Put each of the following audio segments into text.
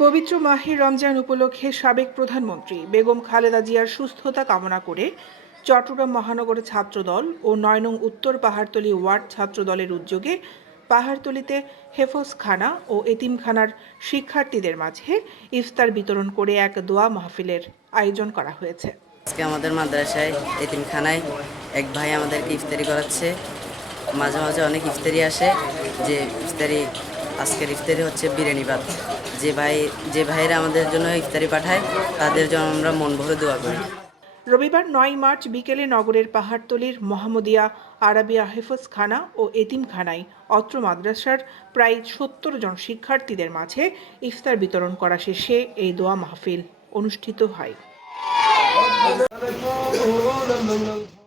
পবিত্র মাহে রমজান উপলক্ষে সাবেক প্রধানমন্ত্রী বেগম খালেদা জিয়ার সুস্থতা কামনা করে চট্টগ্রাম মহানগর ছাত্রদল ও ৯ নং উত্তর পাহাড়তলী ওয়ার্ড ছাত্রদলের উদ্যোগে পাহাড়তলীতে হেফজখানা ও এতিমখানার শিক্ষার্থীদের মাঝে ইফতার বিতরণ করে এক দোয়া মাহফিলের আয়োজন করা হয়েছে। আজকে আমাদের মাদ্রাসায় এতিমখানায় এক ভাই আমাদেরকে ইফতারি করাচ্ছে। মাঝে মাঝে অনেক ইফতারি আসে, যে ইফতারি আজকের ইফতারি হচ্ছে বিরিয়ানি ভাত। যে ভাইরা আমাদের জন্য ইফতারি পাঠায় তাদের জন্য আমরা মন ভরে দোয়া করি। রবিবার ৯ মার্চ বিকেলে নগরের পাহাড়তলীর মোহাম্মদিয়া আরাবিয়া হেফজখানা ও এতিমখানায় অত্র মাদ্রাসার প্রায় ৭০ জন শিক্ষার্থীদের মাঝে ইফতার বিতরণ করা শেষে এই দোয়া মাহফিল অনুষ্ঠিত হয়।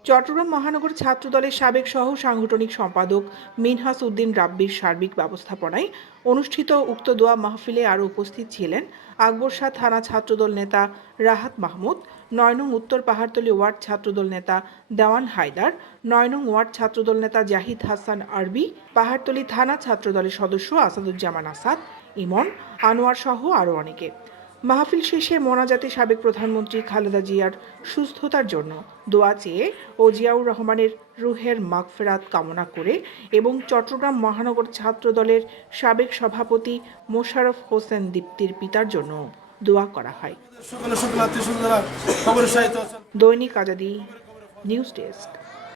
চট্টগ্রাম মহানগর ছাত্রদলের সাবেক সহ সাংগঠনিক সম্পাদক মিনহাস উদ্দিন রাব্বির সার্বিক ব্যবস্থাপনায় অনুষ্ঠিত উক্ত দোয়া মাহফিলে আরও উপস্থিত ছিলেন আকবরশাহ থানা ছাত্রদল নেতা রাহাত মাহমুদ, ৯ নং উত্তর পাহাড়তলী ওয়ার্ড ছাত্রদল নেতা দেওয়ান হায়দার, ৯ নং ওয়ার্ড ছাত্রদল নেতা জাহিদ হাসান আরবি, পাহাড়তলী থানা ছাত্রদলের সদস্য আসাদুজ্জামান আসাদ, ইমন, আনোয়ার সহ আরও অনেকে। মাহফিল শেষে মোনাজাতে সাবেক প্রধানমন্ত্রী খালেদা জিয়ার সুস্থতার জন্য দোয়া চেয়ে ও জিয়াউর রহমানের রুহের মাগফেরাত কামনা করে এবং চট্টগ্রাম মহানগর ছাত্রদলের সাবেক সভাপতি মোশাররফ হোসেন দীপ্তির পিতার জন্য দোয়া করা হয়। দৈনিক আজাদী নিউজ ডেস্ক।